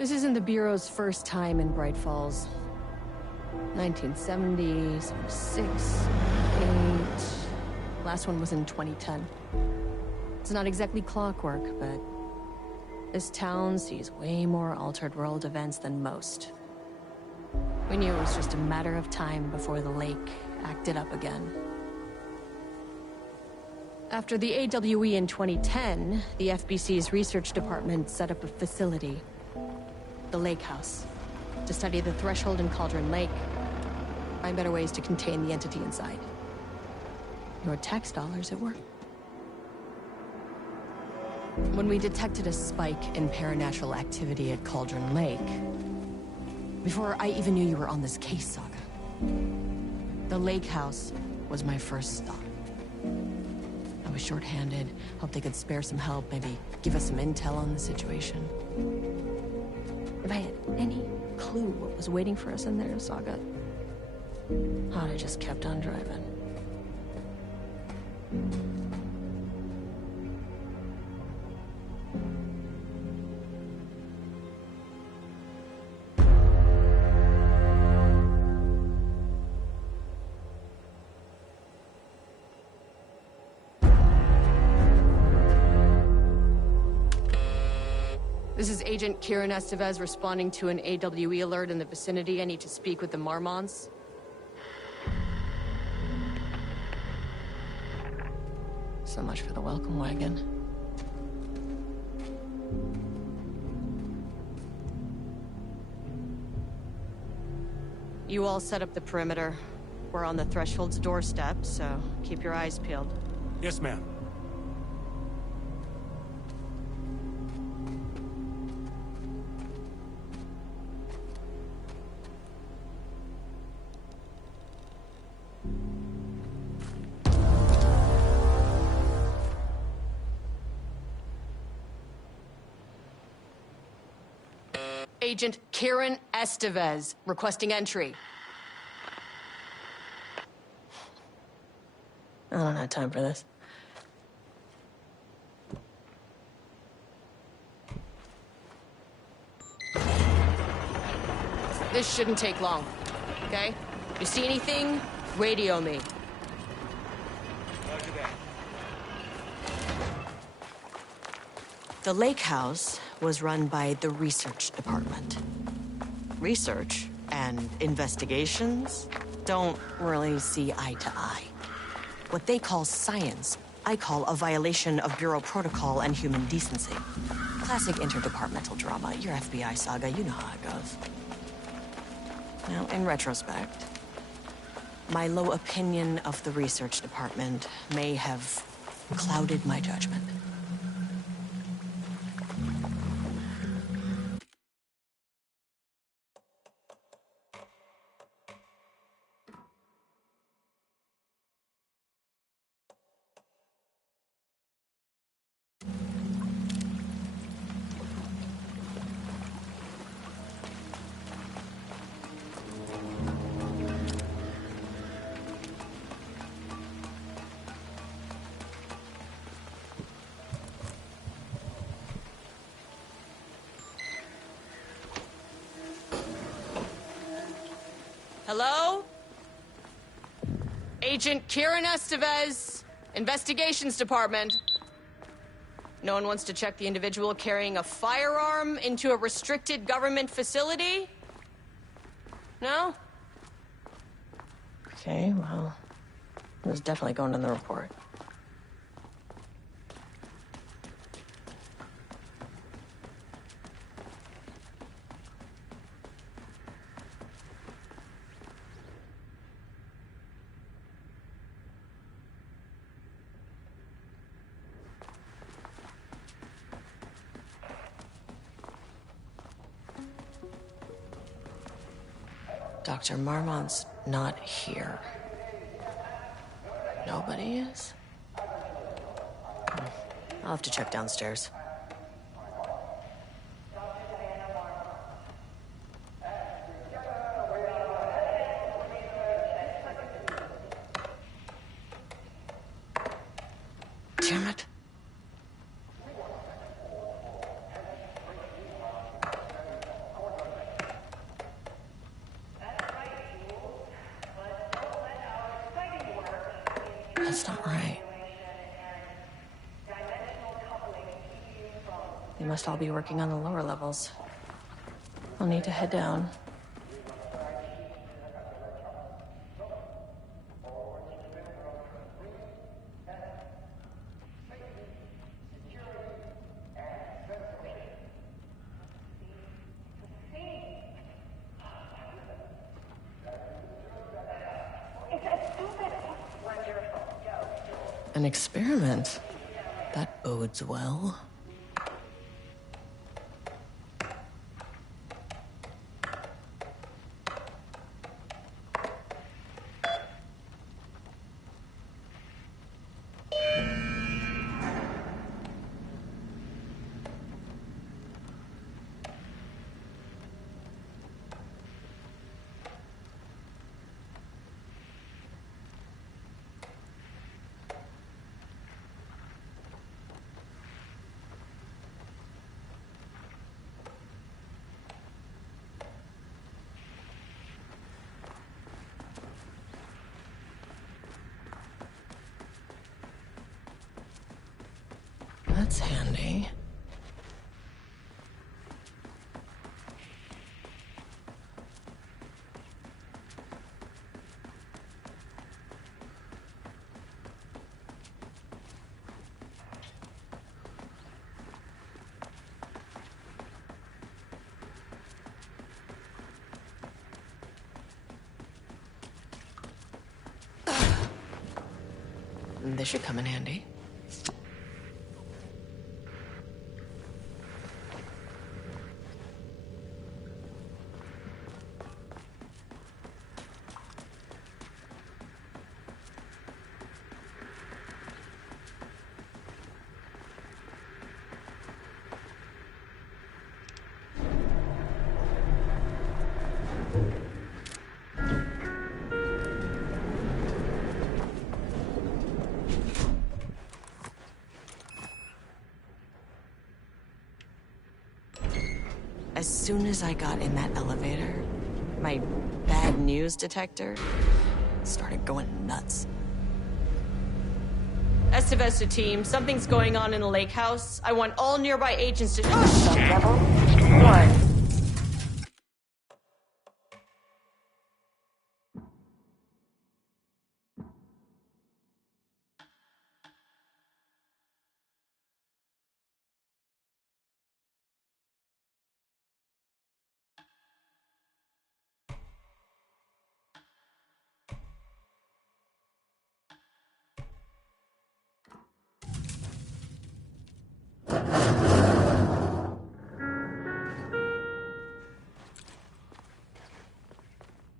This isn't the Bureau's first time in Bright Falls. 1970, 76, 8... Last one was in 2010. It's not exactly clockwork, but this town sees way more altered world events than most. We knew it was just a matter of time before the lake acted up again. After the AWE in 2010, the FBC's research department set up a facility, the Lake House, to study the threshold in Cauldron Lake, find better ways to contain the entity inside. Your tax dollars at work. When we detected a spike in paranatural activity at Cauldron Lake, before I even knew you were on this case, Saga, the Lake House was my first stop. I was short-handed, hoped they could spare some help, maybe give us some intel on the situation. If I had any clue what was waiting for us in there, Saga, I'd have just kept on driving. This is Agent Kieran Estevez responding to an AWE alert in the vicinity. I need to speak with the Marmons. So much for the welcome wagon. You all set up the perimeter. We're on the Threshold's doorstep, so keep your eyes peeled. Yes, ma'am. Agent Kieran Estevez, requesting entry. I don't have time for this. This shouldn't take long, okay? You see anything, radio me. Roger that. The Lake House was run by the research department. Research and investigations don't really see eye to eye. What they call science, I call a violation of Bureau protocol and human decency. Classic interdepartmental drama. Your FBI saga, you know how it goes. Now, in retrospect, my low opinion of the research department may have clouded my judgment. Hello? Agent Kieran Estevez, Investigations Department. No one wants to check the individual carrying a firearm into a restricted government facility? No? Okay, well, it was definitely going in the report. Dr. Marmont's not here. Nobody is? I'll have to check downstairs. Damn it. They must all be working on the lower levels. I'll need to head down. An experiment. That bodes well. That's handy. This should come in handy. As soon as I got in that elevator, my bad news detector started going nuts. Estevesta team, something's going on in the lake house. I want all nearby agents to... Oh, shit! Level 1.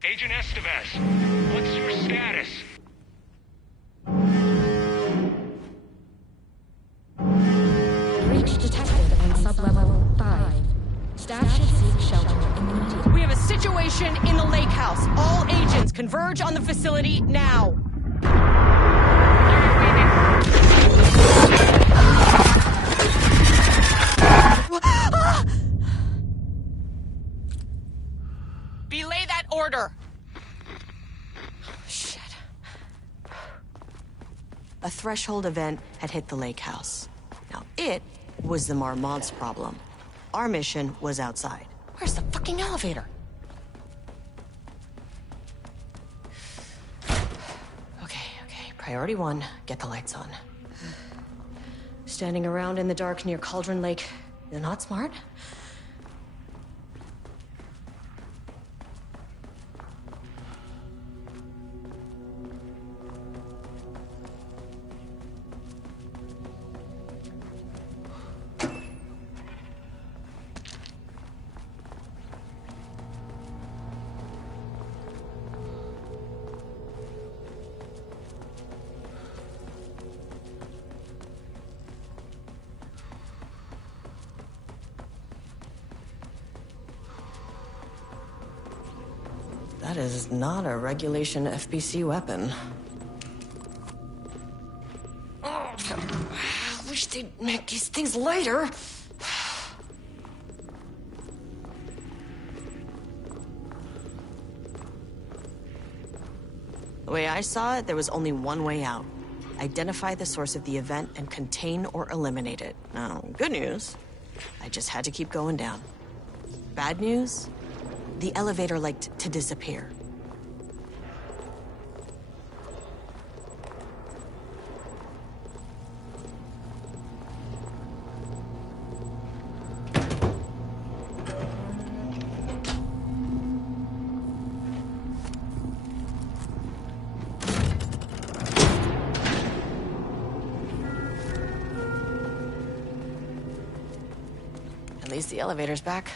Agent Estevez, what's your status? Breach detected on sublevel 5. Staff should seek shelter immediately. We have a situation in the lake house. All agents converge on the facility now. Belay that order. Shit. A threshold event had hit the lake house. Now, it was the Marmont's problem. Our mission was outside. Where's the fucking elevator? Okay. Priority 1, get the lights on. Standing around in the dark near Cauldron Lake, you're not smart? That is not a regulation FBC weapon. Oh, I wish they'd make these things lighter. The way I saw it, there was only one way out. Identify the source of the event and contain or eliminate it. Now, good news. I just had to keep going down. Bad news? The elevator liked to disappear. At least the elevator's back.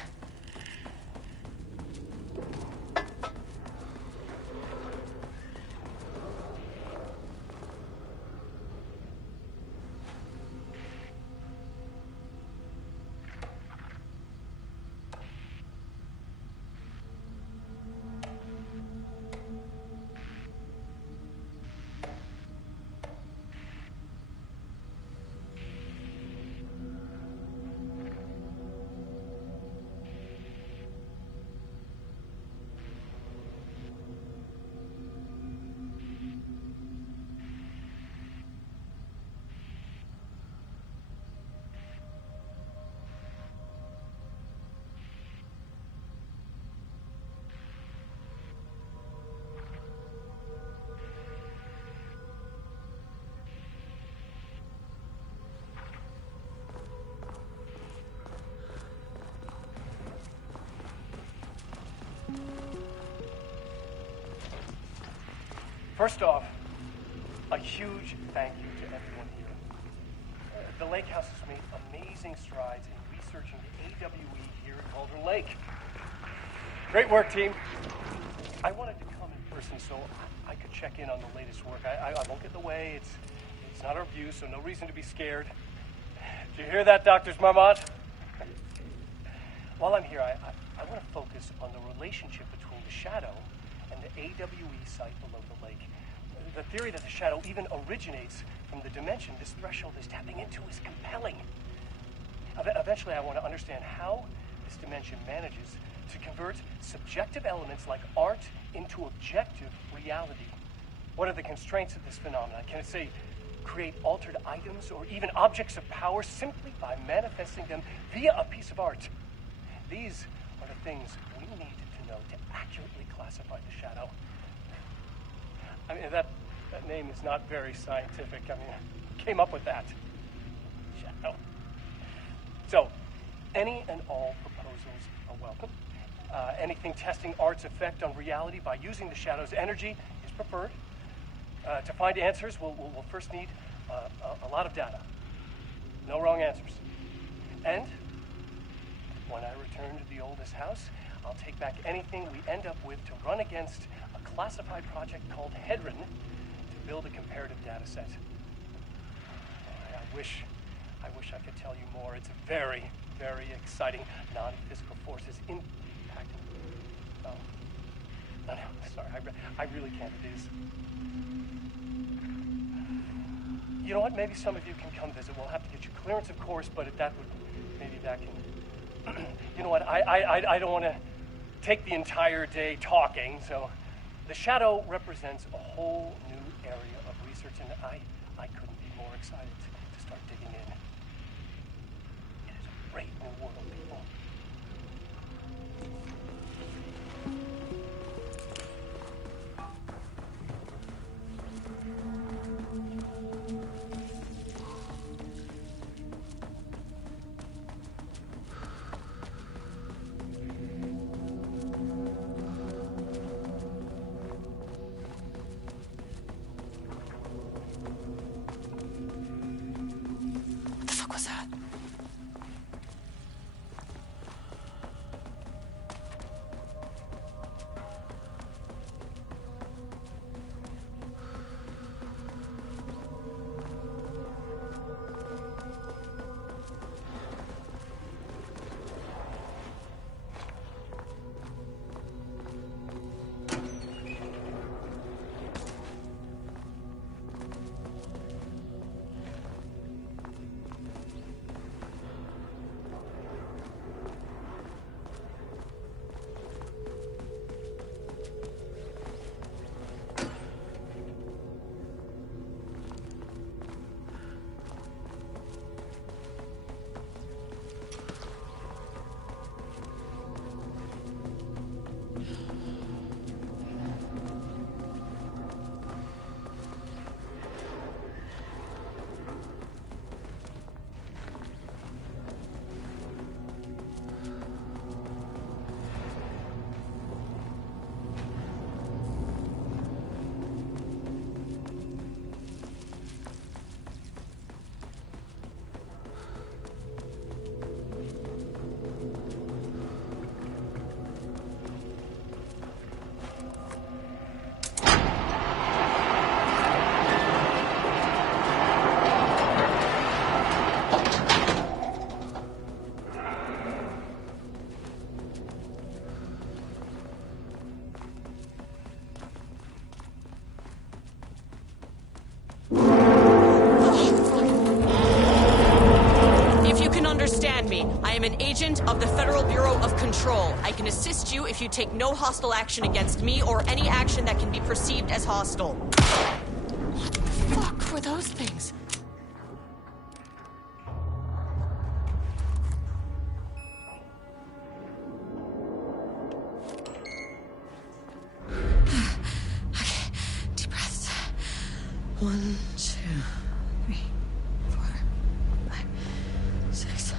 First off, a huge thank you to everyone here. The Lake House has made amazing strides in researching the AWE here at Cauldron Lake. Great work, team. I wanted to come in person so I could check in on the latest work. I won't get in the way. It's not our view, so no reason to be scared. Did you hear that, Drs. Marmont? While I'm here, I want to focus on the relationship between the Shadow and the AWE site below the lake. The theory that the Shadow even originates from the dimension this threshold is tapping into is compelling. Eventually, I want to understand how this dimension manages to convert subjective elements like art into objective reality. What are the constraints of this phenomenon? Can it, say, create altered items or even objects of power simply by manifesting them via a piece of art? These are the things we need to know to accurately classify the Shadow. I mean, that name is not very scientific. I mean, who came up with that? Shadow. So, any and all proposals are welcome. Anything testing art's effect on reality by using the Shadow's energy is preferred. To find answers, we'll first need a lot of data. No wrong answers. And when I return to the oldest house, I'll take back anything we end up with to run against a classified project called Hedron to build a comparative data set. I wish I could tell you more. It's very, very exciting. Non-physical forces impacting. Oh, no, sorry, I really can't do this. You know what? Maybe some of you can come visit. We'll have to get you clearance, of course, but that would maybe that can. You know what? I don't want to take the entire day talking. So, the Shadow represents a whole new area of research, and I couldn't be more excited to start digging in. It is a great new world, people. Warning, I am an agent of the Federal Bureau of Control. I can assist you if you take no hostile action against me or any action that can be perceived as hostile. What the fuck were those things? Okay, deep breaths. 1, 2, 3, 4, 5, 6.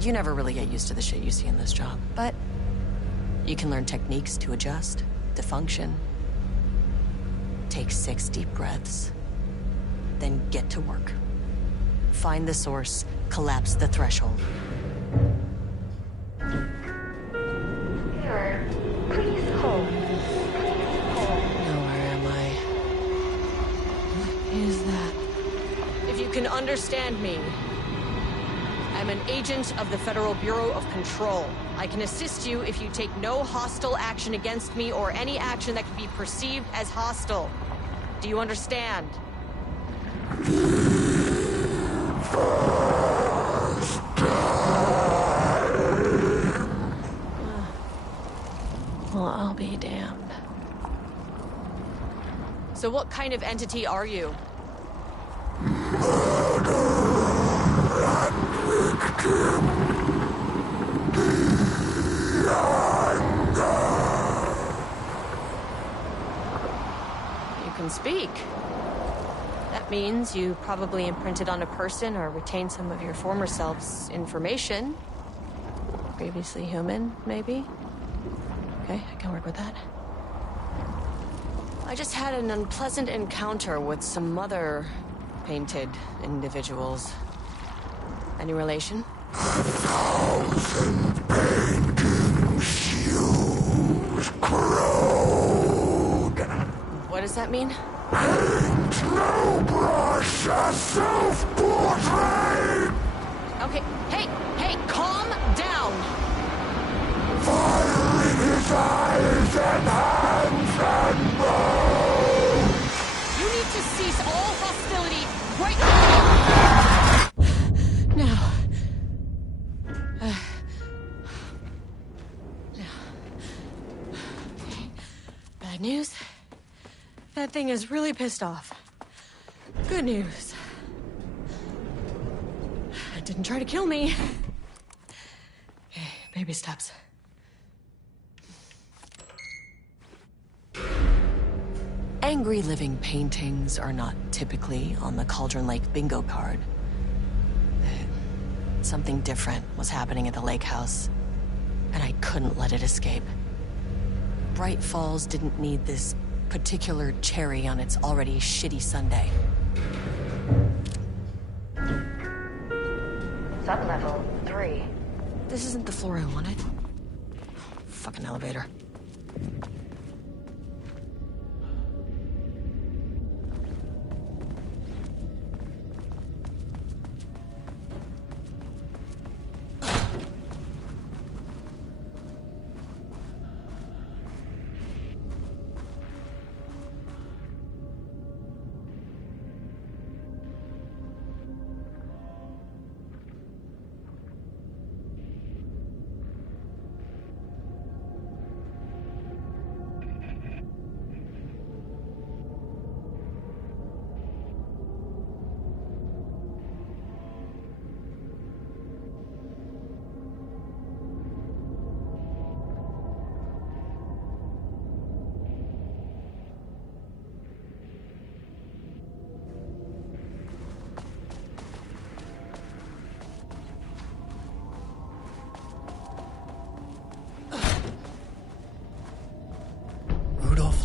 You never really get used to the shit you see in this job, but you can learn techniques to adjust, to function. Take 6 deep breaths, then get to work. Find the source, collapse the threshold. Error. Please hold. Now where am I? What is that? If you can understand me, I'm an agent of the Federal Bureau of Control. I can assist you if you take no hostile action against me or any action that can be perceived as hostile. Do you understand? Well, I'll be damned. So what kind of entity are you? You can speak. That means you probably imprinted on a person or retained some of your former self's information. Previously human, maybe? Okay, I can work with that. I just had an unpleasant encounter with some other painted individuals. Any relation? 1,000 painting shoes corrode. What does that mean? Paint no brush, a self-portrait. Okay, hey, calm down! Fire in his eyes and hands and bones. You need to cease all hostility right now! Now. Okay. Bad news. That thing is really pissed off. Good news. It didn't try to kill me. Okay, baby steps. Angry living paintings are not typically on the Cauldron Lake bingo card. Something different was happening at the lake house, and I couldn't let it escape. Bright Falls didn't need this particular cherry on its already shitty Sunday. Sublevel 3. This isn't the floor I wanted. Fucking elevator.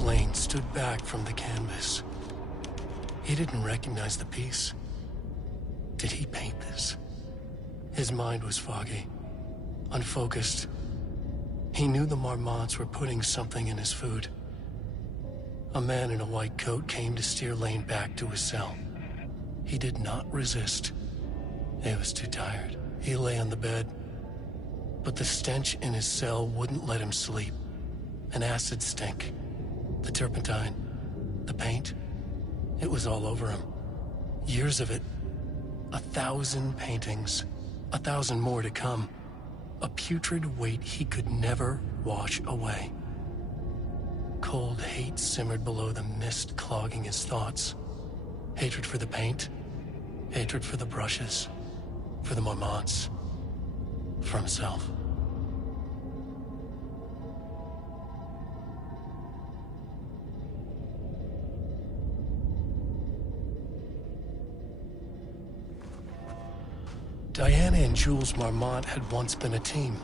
Lane stood back from the canvas. He didn't recognize the piece. Did he paint this? His mind was foggy, unfocused. He knew the Marmots were putting something in his food. A man in a white coat came to steer Lane back to his cell. He did not resist. He was too tired. He lay on the bed, but the stench in his cell wouldn't let him sleep. An acid stink. The turpentine, the paint, it was all over him. Years of it. 1,000 paintings. 1,000 more to come. A putrid weight he could never wash away. Cold hate simmered below the mist clogging his thoughts. Hatred for the paint, hatred for the brushes, for the Marmonts, for himself. Diana and Jules Marmont had once been a team.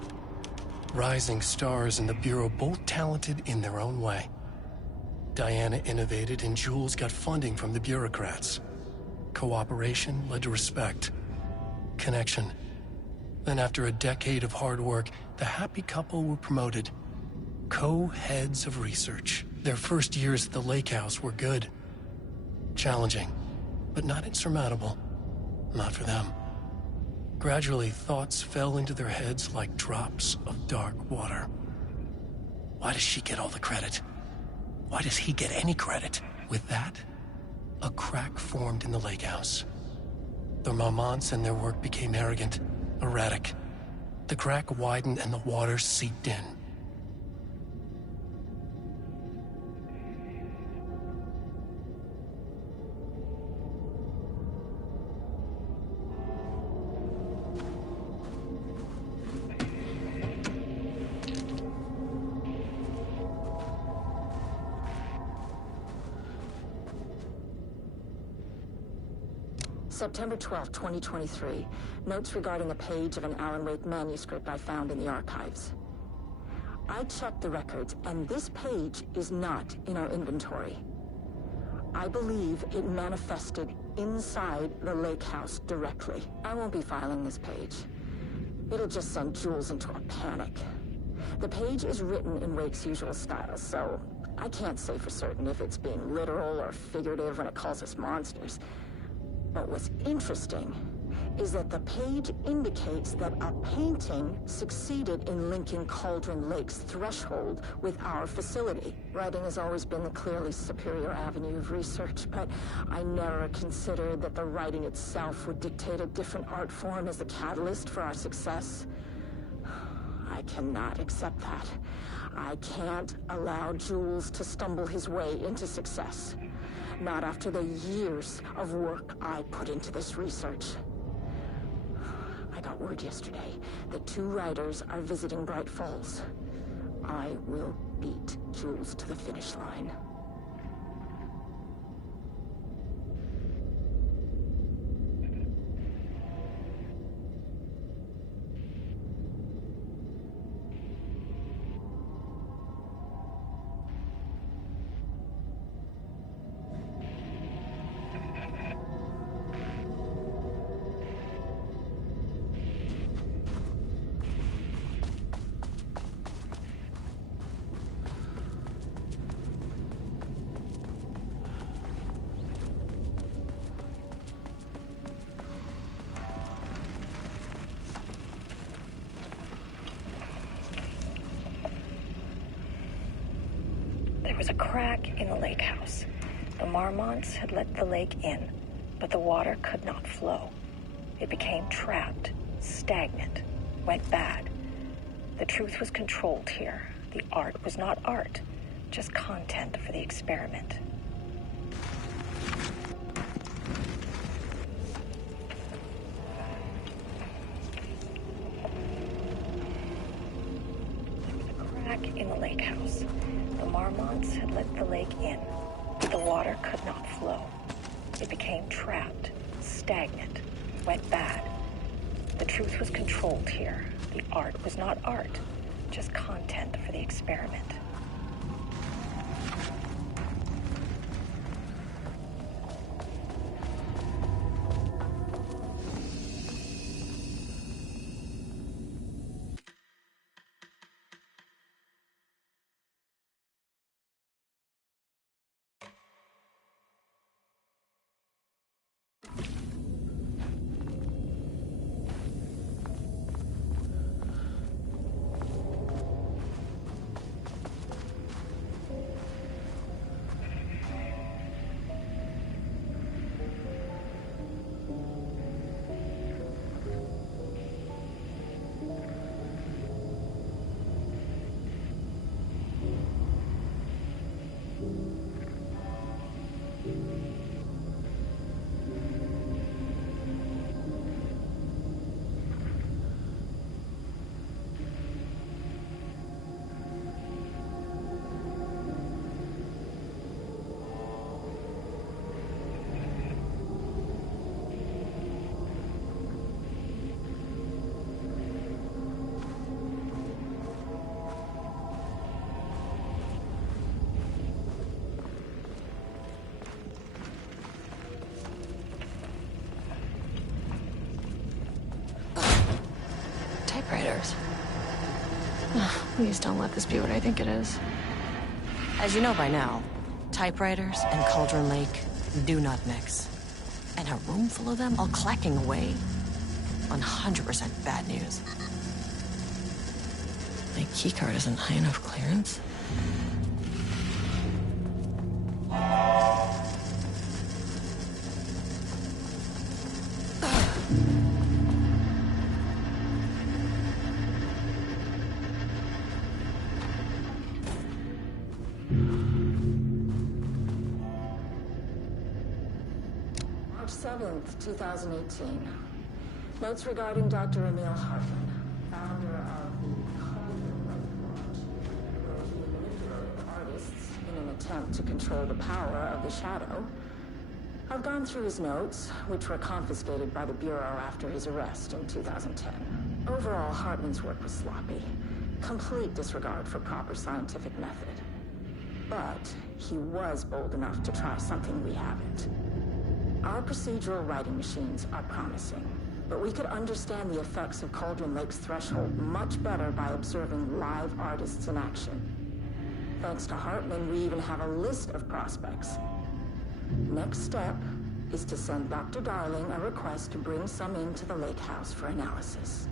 Rising stars in the Bureau, both talented in their own way. Diana innovated and Jules got funding from the bureaucrats. Cooperation led to respect, connection. Then after a decade of hard work, the happy couple were promoted. Co-heads of research. Their first years at the lake house were good. Challenging, but not insurmountable. Not for them. Gradually, thoughts fell into their heads like drops of dark water. Why does she get all the credit? Why does he get any credit? With that, a crack formed in the lake house. The Marmonts and their work became arrogant, erratic. The crack widened and the water seeped in. September 12, 2023. Notes regarding a page of an Alan Wake manuscript I found in the archives. I checked the records, and this page is not in our inventory. I believe it manifested inside the lake house directly. I won't be filing this page. It'll just send Jules into a panic. The page is written in Wake's usual style, so I can't say for certain if it's being literal or figurative when it calls us monsters. But what's interesting is that the page indicates that a painting succeeded in linking Cauldron Lake's threshold with our facility. Writing has always been the clearly superior avenue of research, but I never considered that the writing itself would dictate a different art form as the catalyst for our success. I cannot accept that. I can't allow Jules to stumble his way into success. Not after the years of work I put into this research. I got word yesterday that 2 writers are visiting Bright Falls. I will beat Jules to the finish line. There was a crack in the lake house. The Marmonts had let the lake in, but the water could not flow. It became trapped, stagnant, went bad. The truth was controlled here. The art was not art, just content for the experiment. In the lake house. The Marmonts had let the lake in, but the water could not flow. It became trapped, stagnant, went bad. The truth was controlled here. The art was not art, just content for the experiment. typewriters. Please don't let this be what I think it is. As you know by now, typewriters and Cauldron Lake do not mix. And a room full of them all clacking away? 100% bad news. My keycard isn't high enough clearance. March 7th, 2018. Notes regarding Dr. Emil Hartman, founder of the Cauldron Lake Lodge, where he manipulated artists in an attempt to control the power of the Shadow. I've gone through his notes, which were confiscated by the Bureau after his arrest in 2010. Overall, Hartman's work was sloppy. Complete disregard for proper scientific method. But he was bold enough to try something we haven't. Our procedural writing machines are promising, but we could understand the effects of Cauldron Lake's threshold much better by observing live artists in action. Thanks to Hartman, we even have a list of prospects. Next step is to send Dr. Darling a request to bring some into the lake house for analysis.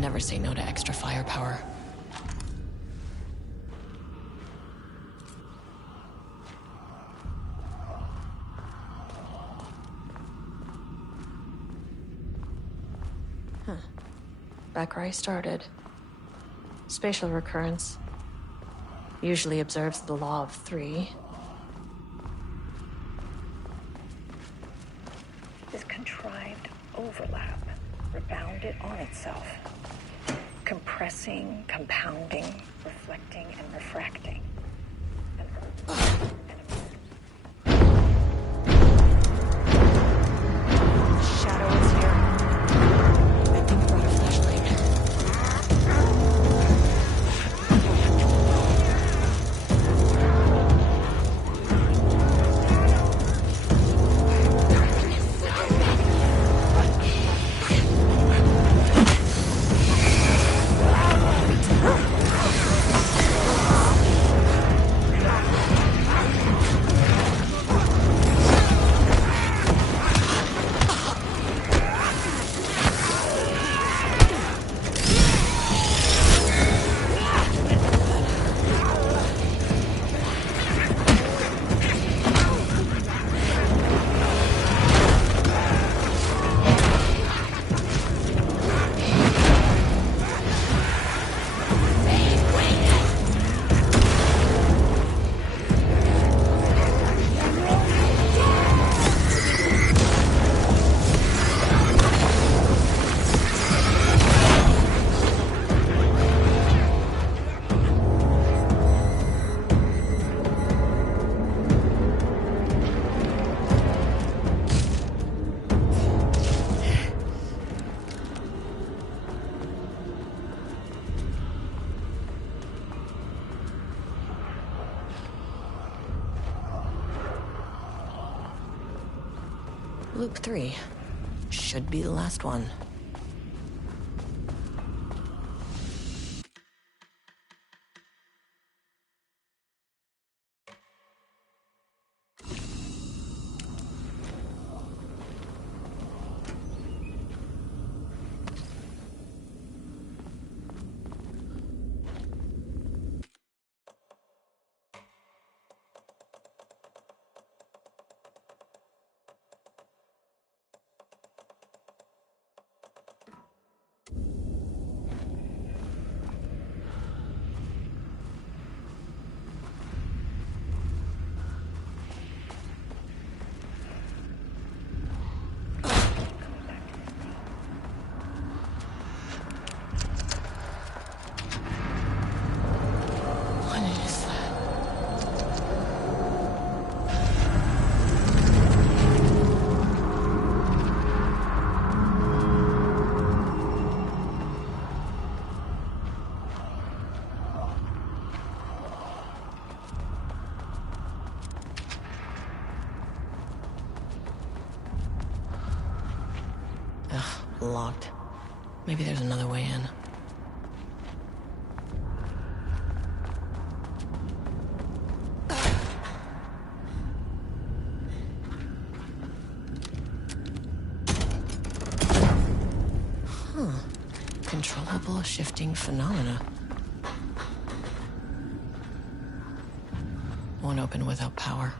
Never say no to extra firepower. Back where I started. Spatial recurrence. Usually observes the law of 3. This contrived overlap rebounded on itself, compressing, compounding, reflecting, and refracting. Shadow is here. I think brought a flashlight. Loop 3. Should be the last one. Locked. Maybe there's another way in. Controllable shifting phenomena. Won't open without power.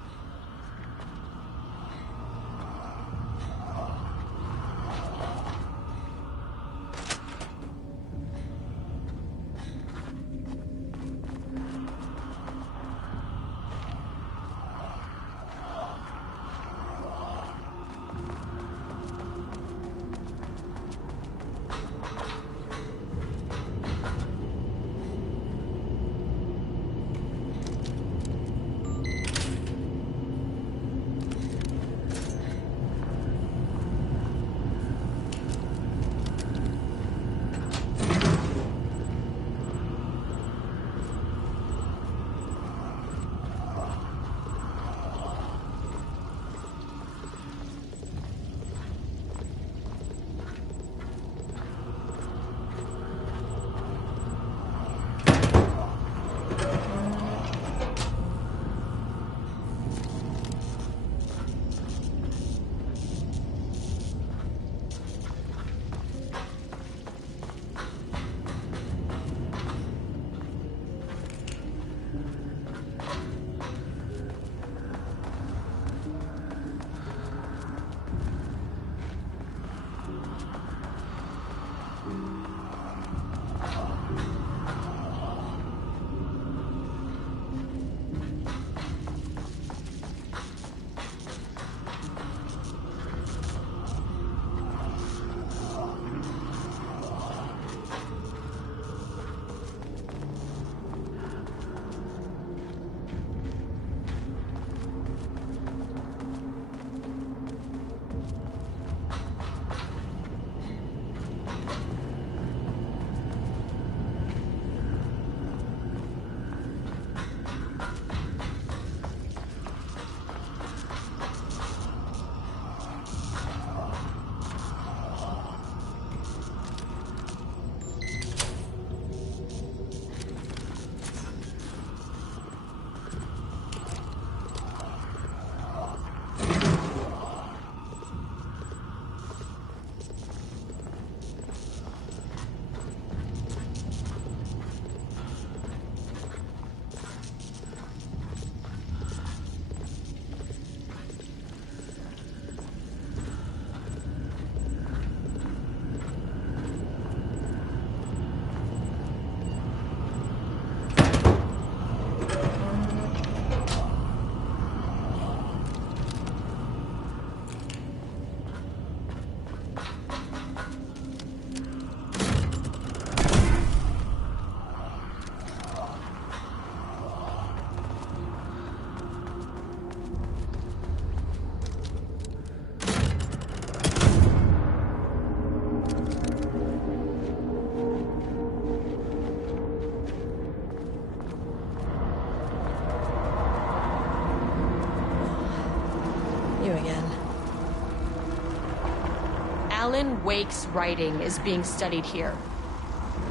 Alan Wake's writing is being studied here.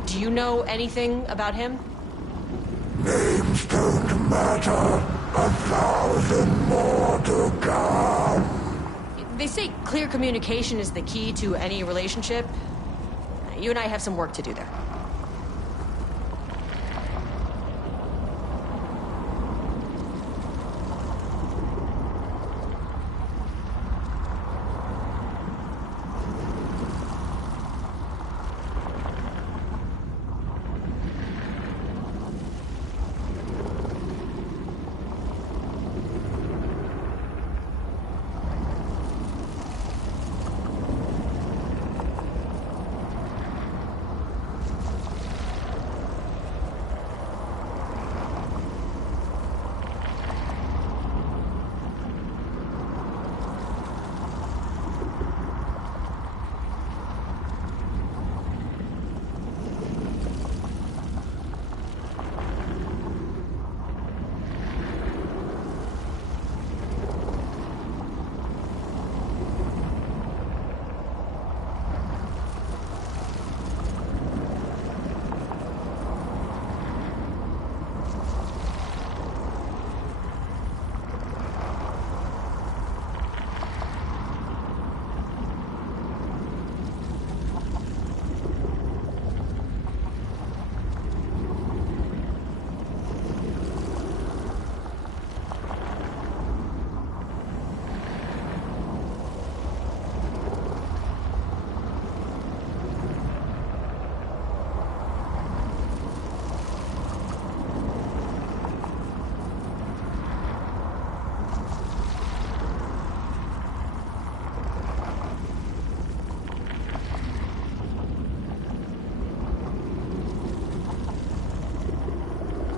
Do you know anything about him? Names don't matter. 1,000 more to come. They say clear communication is the key to any relationship. You and I have some work to do there.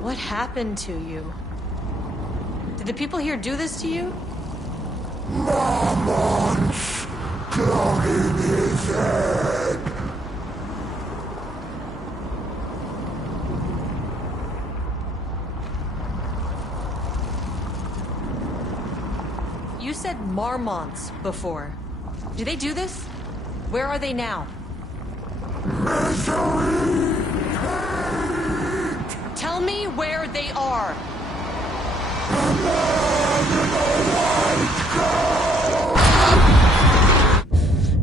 What happened to you? Did the people here do this to you? Marmots clogging his head. You said Marmonts before. Do they do this? Where are they now? Misery. Tell me where they are.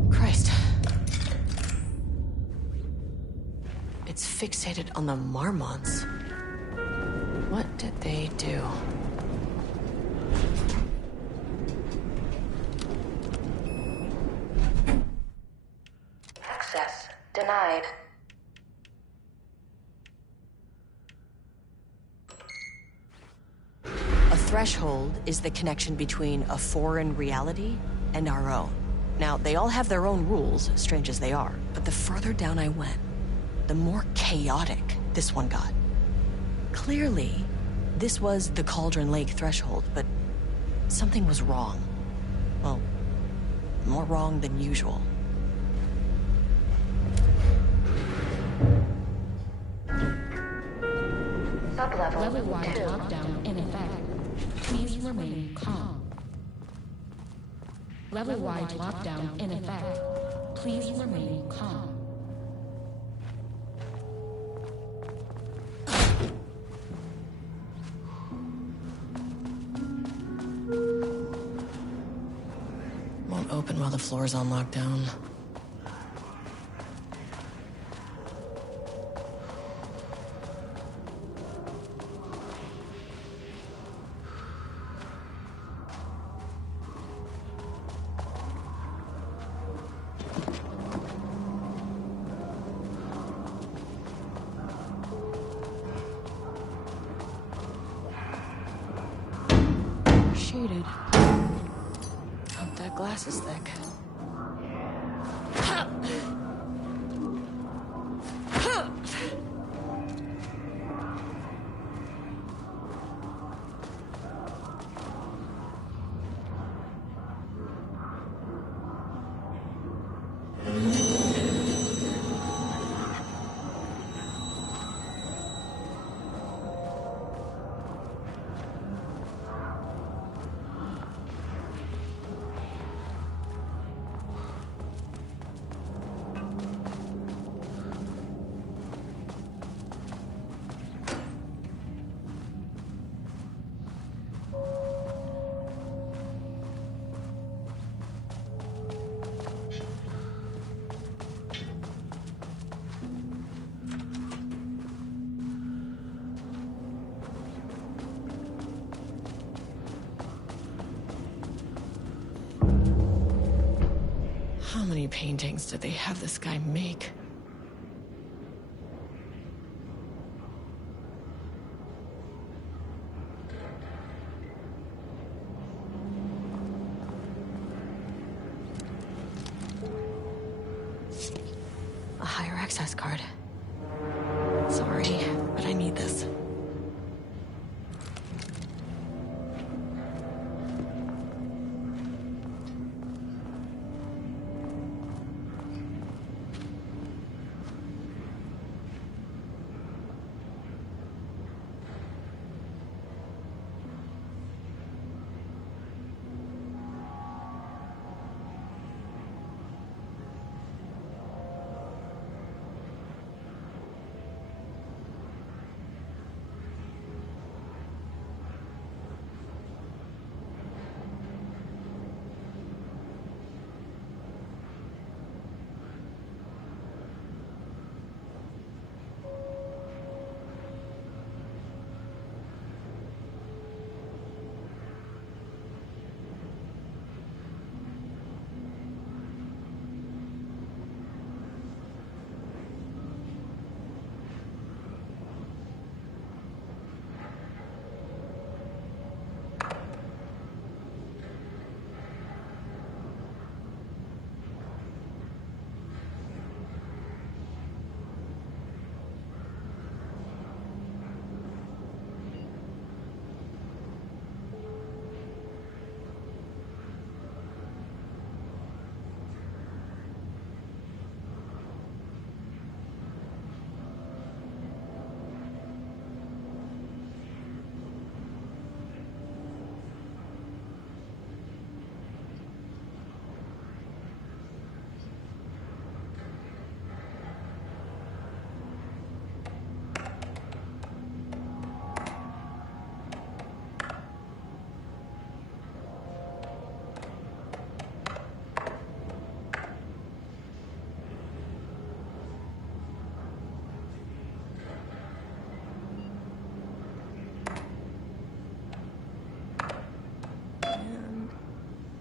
Christ. It's fixated on the Marmonts. What did they do? Access denied. A threshold is the connection between a foreign reality and our own. Now, they all have their own rules, strange as they are, but the further down I went, the more chaotic this one got. Clearly, this was the Cauldron Lake threshold, but something was wrong. Well, more wrong than usual. Sublevel Level-wide 2. lockdown in effect. Please remain calm. Level-wide lockdown in effect. Please remain calm. Won't open while the floor's on lockdown. Shaded. Hope that glass is thick. many paintings did they have this guy make? A higher access card. Sorry, but I need this.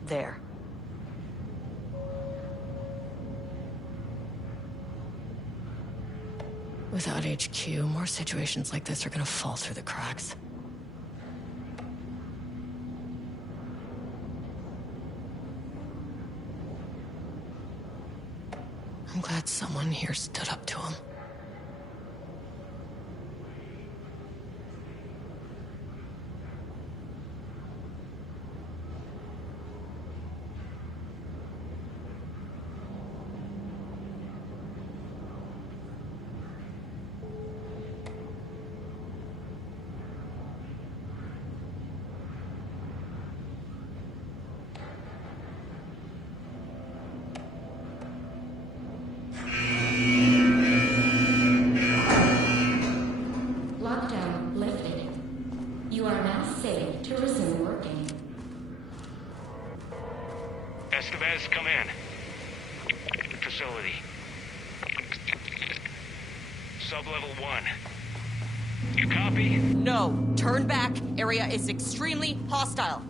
There. Without HQ, more situations like this are gonna fall through the cracks. I'm glad someone here stood up to him. Lockdown lifted. You are now safe to resume working. Estevez, come in. Facility. Sub-level 1. You copy? No, turn back. Area is extremely hostile.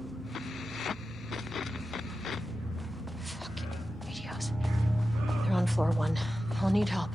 Fucking radios. They're on floor 1. I'll need help.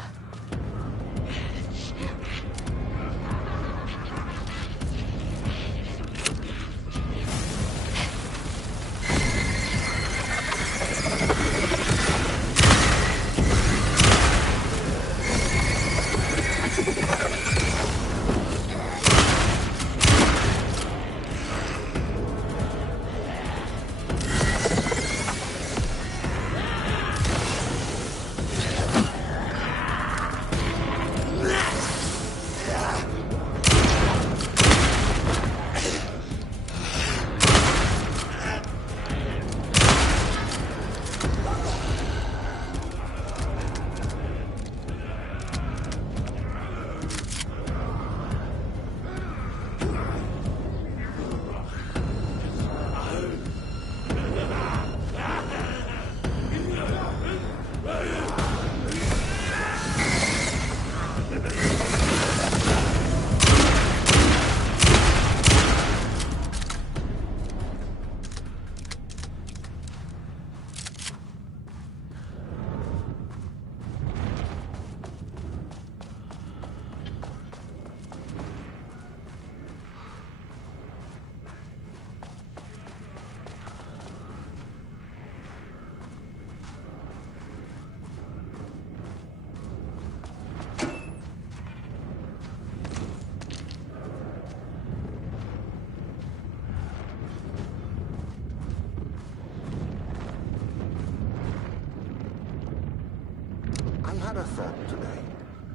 thought today.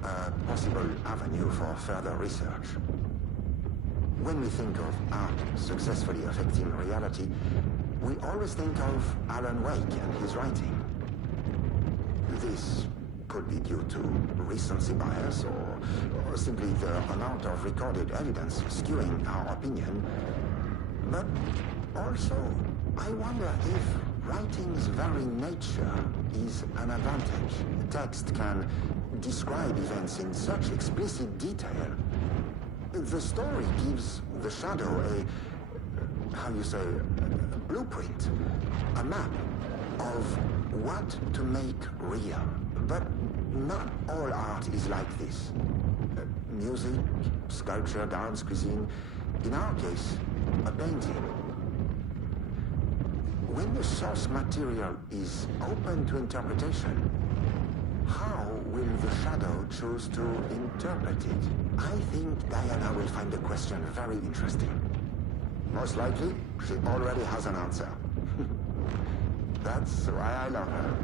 A possible avenue for further research. When we think of art successfully affecting reality, we always think of Alan Wake and his writing. This could be due to recency bias or simply the amount of recorded evidence skewing our opinion. But also, I wonder if writing's very nature is an advantage. Text can describe events in such explicit detail. The story gives the shadow a blueprint, a map of what to make real. But not all art is like this. Music, sculpture, dance, cuisine. In our case, a painting. When the source material is open to interpretation, how will the shadow choose to interpret it? I think Diana will find the question very interesting. Most likely, she already has an answer. That's why I love her.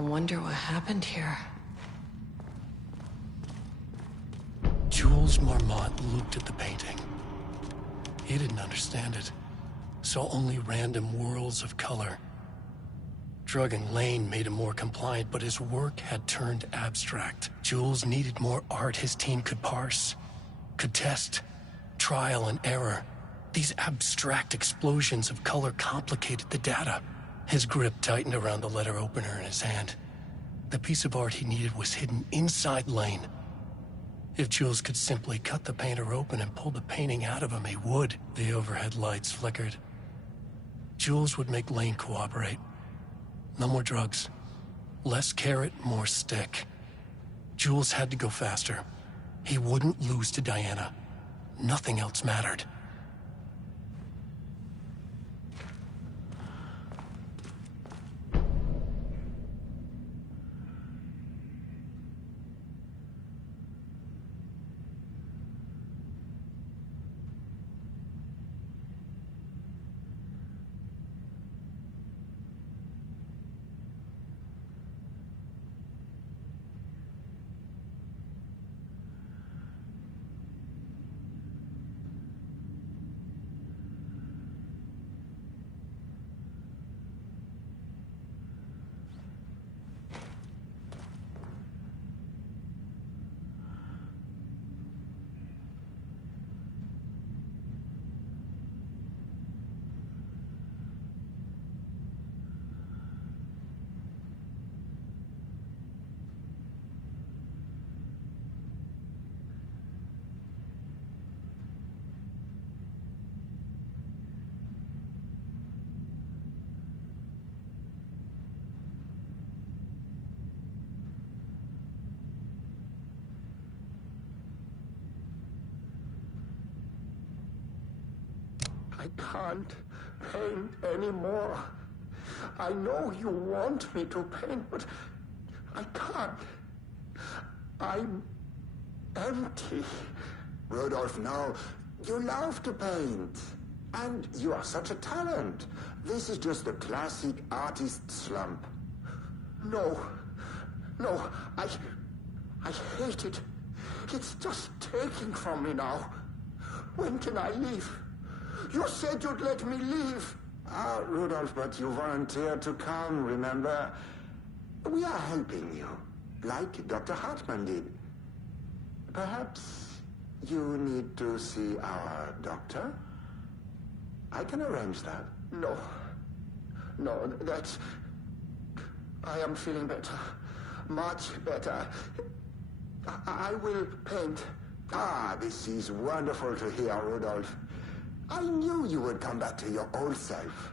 I wonder what happened here. Jules Marmont looked at the painting. He didn't understand it. Saw only random whirls of color. Drugging Lane made him more compliant, but his work had turned abstract. Jules needed more art his team could parse, could test, trial and error. These abstract explosions of color complicated the data. His grip tightened around the letter opener in his hand. The piece of art he needed was hidden inside Lane. If Jules could simply cut the painter open and pull the painting out of him, he would. The overhead lights flickered. Jules would make Lane cooperate. No more drugs. Less carrot, more stick. Jules had to go faster. He wouldn't lose to Diana. Nothing else mattered. I can't paint anymore. I know you want me to paint, but I can't. I'm empty. Rudolph, no. You love to paint. And you are such a talent. This is just the classic artist slump. No. I hate it. It's just taking from me now. When can I leave? You said you'd let me leave. Ah, Rudolph, but you volunteered to come, remember? We are helping you, like Dr. Hartman did. Perhaps you need to see our doctor? I can arrange that. No, that's... I am feeling better. Much better. I will paint. Ah, this is wonderful to hear, Rudolph. I knew you would come back to your old self.